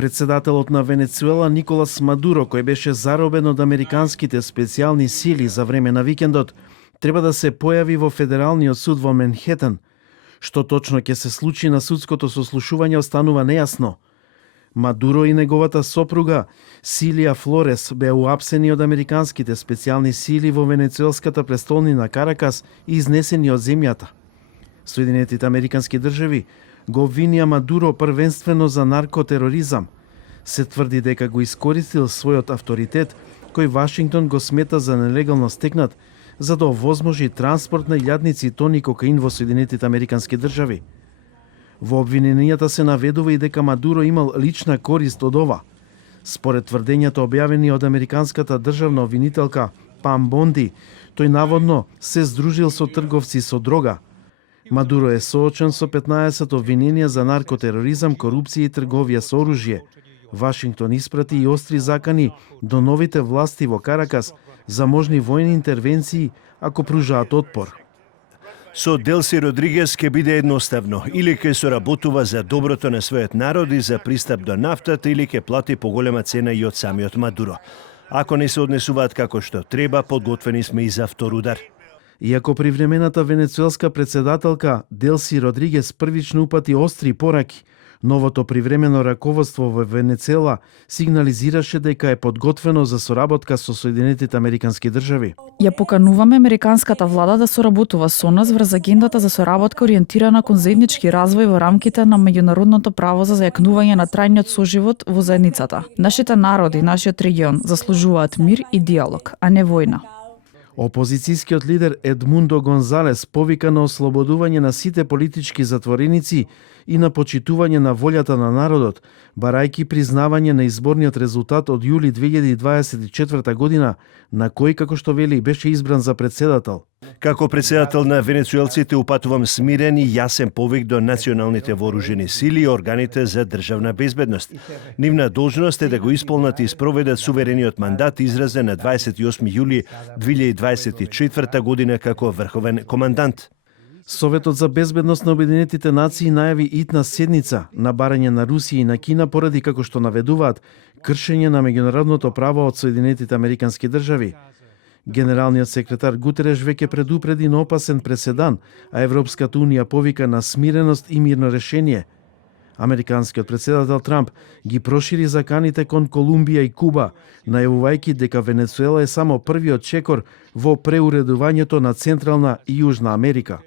Председателот на Венецуела Николас Мадуро, кој беше заробен од американските специјални сили за време на викендот, треба да се појави во Федералниот суд во Менхетен. Што точно ќе се случи на судското сослушување останува нејасно. Мадуро и неговата сопруга Силија Флорес беа уапсени од американските специјални сили во венецуелската престолнина Каракас и изнесени од земјата. Соединетите американски држави го обвинија Мадуро првенствено за наркотероризам. Се тврди дека го искористил својот авторитет, кој Вашингтон го смета за нелегално стекнат, за да овозможи транспорт на илјадници тони кокаин во Соединетите американски држави. Во обвиненијата се наведува и дека Мадуро имал лична корист од ова. Според тврдењата објавени од американската државна обвинителка Пам Бонди, тој наводно се здружил со трговци со дрога. Мадуро е соочен со 15 обвиненија за наркотероризам, корупција и трговија со оружје. Вашингтон испрати и остри закани до новите власти во Каракас за можни војни интервенции ако пружаат отпор. Со Делси Родригес ќе биде едноставно, или ќе соработува за доброто на својот народ и за пристап до нафтата, или ќе плати поголема цена и од самиот Мадуро. Ако не се однесуваат како што треба, подготвени сме и за втор удар. Иако привремената венецуелска председателка Делси Родригес првично упати остри пораки, новото привремено раководство во Венецуела сигнализираше дека е подготвено за соработка со Соединетите американски држави. Ја покануваме американската влада да соработува со нас врз агендата за соработка ориентирана кон заеднички развој во рамките на меѓународното право за зајакнување на трајниот соживот во заедницата. Нашите народи, нашиот регион заслужуваат мир и диалог, а не војна. Опозицијскиот лидер Едмундо Гонзалес повика на ослободување на сите политички затвореници и на почитување на волјата на народот, барајки признавање на изборниот резултат од јули 2024 година, на кој, како што вели, беше избран за председател. Како председател на венецуелците упатувам смирен и јасен повик до националните вооружени сили и органите за државна безбедност. Нивна должност е да го исполнат и спроведат суверениот мандат изразен на 28 јули 2024 година како врховен командант. Советот за безбедност на Обединетите нации најави итна седница на барање на Русија и на Кина поради, како што наведуваат, кршење на меѓународното право од Соединетите американски држави. Генералниот секретар Гутереш веќе предупреди на опасен преседан, а Европската унија повика на смиреност и мирно решение. Американскиот председател Трамп ги прошири заканите кон Колумбија и Куба, најавувајќи дека Венецуела е само првиот чекор во преуредувањето на Централна и Јужна Америка.